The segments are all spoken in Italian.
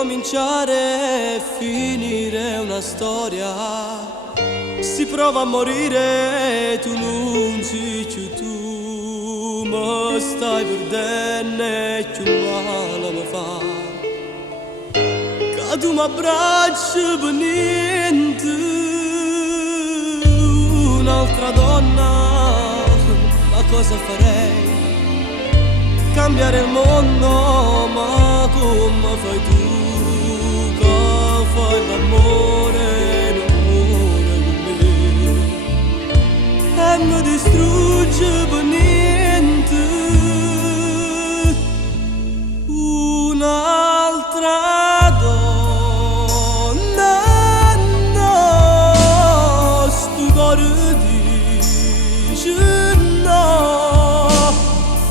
cominciare e finire una storia. Si prova a morire, tu non sei più tu, ma stai perdendo e più male mi fa. Che tu mi abbracci per niente, un'altra donna, ma cosa farei? Cambiare il mondo, ma come fai tu? Che fai l'amore, l'amore con me e mi distrugge per niente. Un'altra donna, no, sto cuore dice no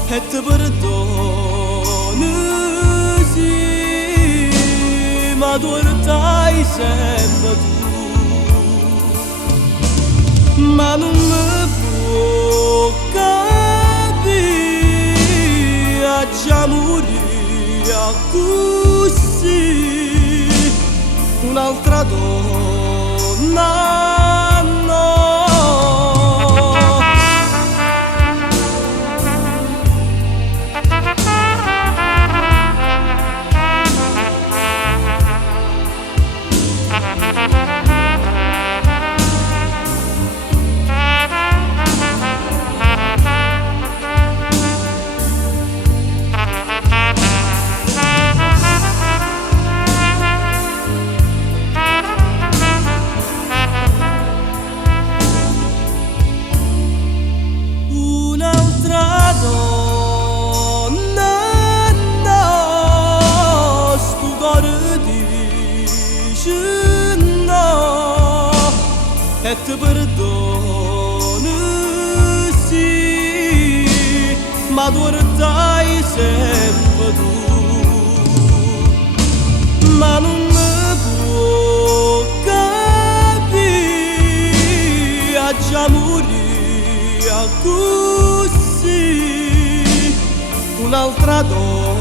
e ti perdono, sì, ma tu stai sempre tu, ma non mi può capire, già morire così, un'altra donna, no. E ti perdono, sì, ma tu stai sempre tu, ma non mi può capire, già morire così, un'altra donna.